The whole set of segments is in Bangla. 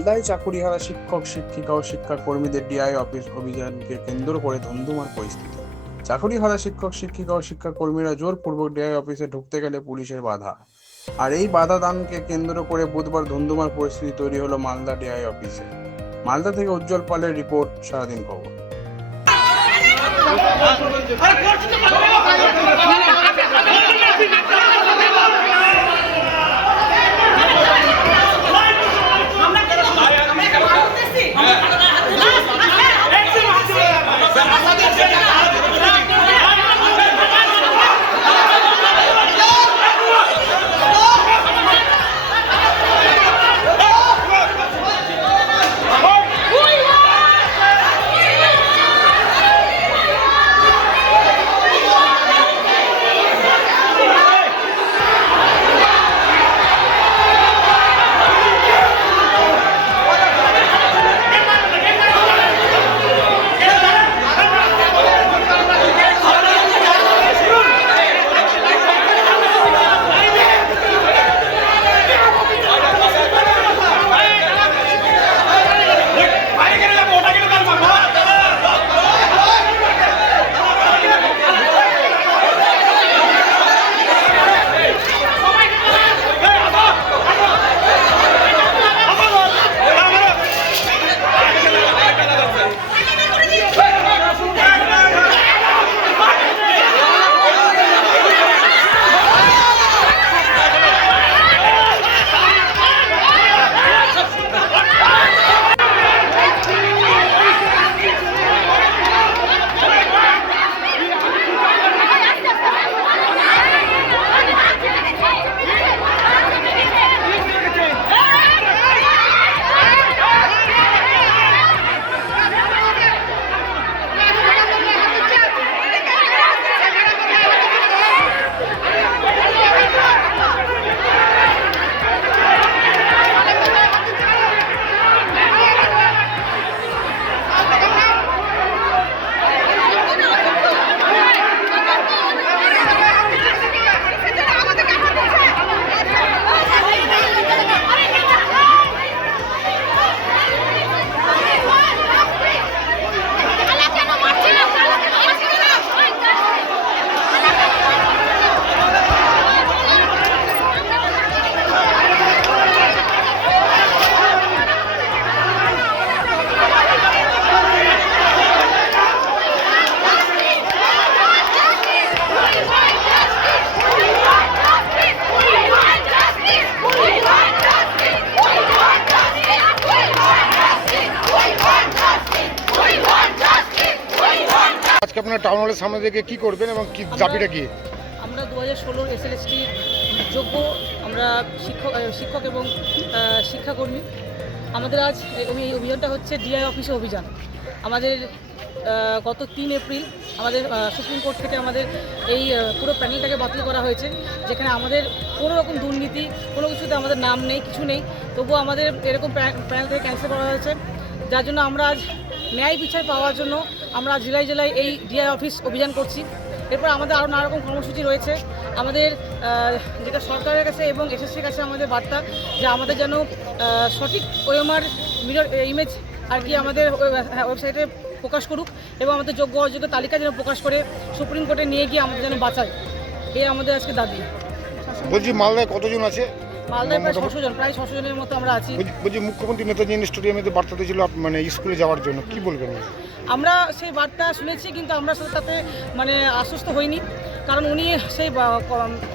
মালদায় চাকুরিহারা শিক্ষক, শিক্ষিকা ও শিক্ষাকর্মীদের ডিআই অফিস অভিযানকে কেন্দ্র করে ধুন্ধুমার পরিস্থিতি। চাকুরিহারা শিক্ষক, শিক্ষিকা ও শিক্ষাকর্মীরা জোরপূর্বক ডিআই অফিসে ঢুকতে গেলে পুলিশের বাধা। আর এই বাধা দানকে কেন্দ্র করে বুধবার ধুন্ধুমার পরিস্থিতি তৈরি হলো মালদা ডিআই অফিসে। মালদা থেকে উজ্জ্বল পালের রিপোর্ট, সারাদিন খবর। আজকে টাউন হলের সামনে থেকে কি করবেন এবং কি দাবিটা কি? আমরা দু হাজার ষোলোর এসএলএসটি যোগ্য আমরা শিক্ষক শিক্ষক এবং শিক্ষাকর্মী। আমাদের আজ এই অভিযানটা হচ্ছে ডিআই অফিসে অভিযান। আমাদের গত তিন এপ্রিল আমাদের সুপ্রিম কোর্ট থেকে আমাদের এই পুরো প্যানেলটাকে বাতিল করা হয়েছে যেখানে আমাদের কোনো রকম দুর্নীতি কোনো কিছুতে আমাদের নাম নেই কিছু নেই। তবুও আমাদের এরকম প্যা- প্যানেল থেকে ক্যান্সেল করা হয়েছে। যার জন্য আমরা আজ ন্যায় বিচার পাওয়ার জন্য আমরা জেলায় জেলায় এই ডিআই অফিস অভিযান করছি। এরপর আমাদের আরও নানা রকম কর্মসূচি রয়েছে। আমাদের যেটা সরকারের কাছে এবং এসএসসির কাছে আমাদের বার্তা যে আমাদের যেন সঠিক ওএমআর মিরর ইমেজ আর কি আমাদের ওয়েবসাইটে প্রকাশ করুক এবং আমাদের যোগ্য অযোগ্য তালিকা যেন প্রকাশ করে, সুপ্রিম কোর্টে নিয়ে গিয়ে আমাদের যেন বাঁচায়। এই আমাদের আজকে দাবি। বলছি মালদায় কতজন আছে? মালদায় প্রায় ছশো জন প্রায় ছশো জনের মতো আমরা আছি। বলছি- মুখ্যমন্ত্রী নেতাজি স্টেডিয়ামে তো বার্তা দিয়েছিল মানে স্কুলে যাওয়ার জন্য। কি বলবেন? আমরা সেই বার্তা শুনেছি কিন্তু আমরা সাথে তাতে মানে আশ্বস্ত হইনি। কারণ উনি সেই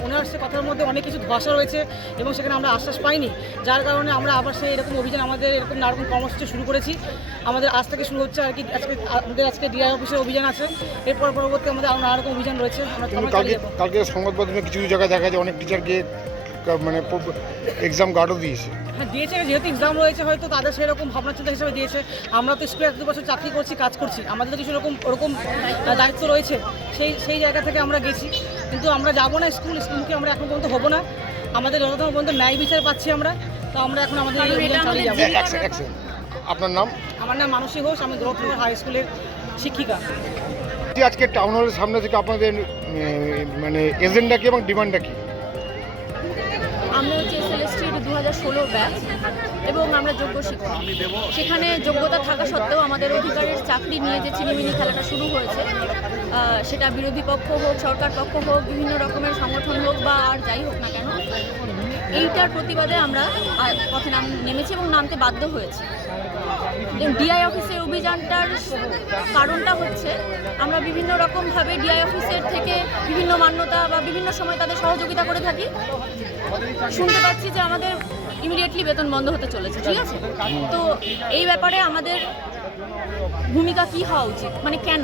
ওনার সে কথার মধ্যে অনেক কিছু ধোয়াশা রয়েছে এবং সেখানে আমরা আশ্বাস পাইনি। যার কারণে আমরা আবার সেই এরকম অভিযান আমাদের এরকম নানা রকম কর্মসূচি শুরু করেছি। আমাদের আজ থেকে শুরু হচ্ছে আর কি আজকে আমাদের আজকে ডিআই অফিসের অভিযান আছে। এরপর পরবর্তী আমাদের আরও নানা রকম অভিযান রয়েছে। আমরা কালকে সংবাদ মাধ্যমে কিছু জায়গায় দেখা যায় অনেক টিচারকে কা- মানে এক্সাম গার্ডও দিয়েছে। হ্যাঁ দিয়েছে যেহেতু এক্সাম রয়েছে হয়তো তাদের সেরকম ভাবনা চিন্তা হিসেবে দিয়েছে। আমরা তো স্কুলে এত বছর চাকরি করছি কাজ করছি আমাদের তো কিছু রকম ওরকম দায়িত্ব রয়েছে। সেই সেই জায়গা থেকে আমরা গেছি। কিন্তু আমরা যাব না স্কুল স্কুলকে আমরা এখন পর্যন্ত হব না। আমাদের যতক্ষণ পর্যন্ত ন্যায় বিচার পাচ্ছি আমরা। তো আমরা এখন আমাদের এক এক। আপনার নাম? আমার নাম মানসী ঘোষ আমি গৌরবনগর হাই স্কুলের শিক্ষিকা। যে আজকে টাউন হলের সামনে থেকে আপনাদের মানে এজেন্ডা কি এবং ডিমান্ডটা কি? আমরা হচ্ছে এসএলএসটির দু হাজার ষোলোর ব্যাচ এবং আমরা যোগ্য শিক্ষক। সেখানে যোগ্যতা থাকা সত্ত্বেও আমাদের অধিকারের চাকরি নিয়ে যে চিনিমিনি খেলাটা শুরু হয়েছে সেটা বিরোধী পক্ষ হোক, সরকার পক্ষ হোক, বিভিন্ন রকমের সংগঠন হোক বা আর যাই হোক না কেন, এইটার প্রতিবাদে আমরা পথে নাম, নেমেছি এবং নামতে বাধ্য হয়েছি। ডিআই অফিসের অভিযানটার কারণটা হচ্ছে আমরা বিভিন্ন রকমভাবে ডিআই অফিসের থেকে বিভিন্ন মান্যতা বা বিভিন্ন সময় তাদের সহযোগিতা করে থাকি। শুনতে পাচ্ছি যে আমাদের ইমিডিয়েটলি বেতন বন্ধ হতে চলেছে ঠিক আছে? তো এই ব্যাপারে আমাদের ভূমিকা কি হওয়া উচিত? মানে কেন?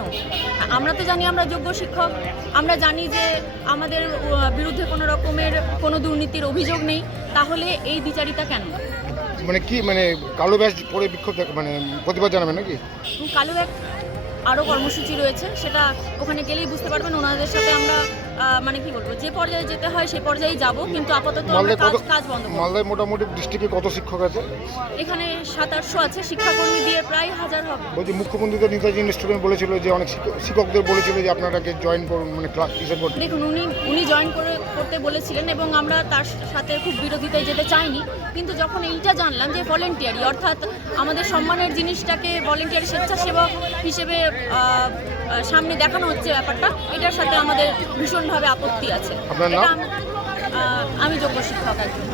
আমরা তো জানি আমরা যোগ্য শিক্ষক আমরা জানি যে আমাদের বিরুদ্ধে কোনো রকমের কোনো দুর্নীতির অভিযোগ নেই তাহলে এই বিচারিতা কেন? মানে কি মানে কালো ব্যাস পরে বিক্ষোভ মানে প্রতিবাদ জানাবেন নাকি? কালো ব্যাগ আরও কর্মসূচি রয়েছে সেটা ওখানে গেলেই বুঝতে পারবেন ওনাদের সাথে আমরা মানে কি বলব যে পর্যায়ে যেতে হয় সেই পর্যায়ে যাব কিন্তু আপাতত আমরা কাজ কাজ বন্ধ মালদায় মোটামুটি ডিস্ট্রিক্টে কত শিক্ষক আছে? এখানে সাত আটশো আছে শিক্ষাকর্মী দিয়ে প্রায় হাজার হবে। বলছি মুখ্যমন্ত্রী তো নেতাজি স্টুডেন্ট বলেছিল যে অনেক শিক্ষক- শিক্ষকদের বলেছিল যে আপনারাকে জয়েন করুন মানে ক্লাস টিচার করতে। দেখুন উনি উনি জয়েন করে করতে বলেছিলেন এবং আমরা তার সাথে খুব বিরোধিতায় যেতে চাইনি কিন্তু যখন এইটা জানলাম যে ভলেন্টিয়ারি অর্থাৎ আমাদের সম্মানের জিনিসটাকে ভলেন্টিয়ারি স্বেচ্ছাসেবক হিসেবে সামনে দেখানো হচ্ছে ব্যাপারটা এটার সাথে আমাদের ভীষণভাবে আপত্তি আছে। এটা আহ, আমি যোগ্য শিক্ষক একজন।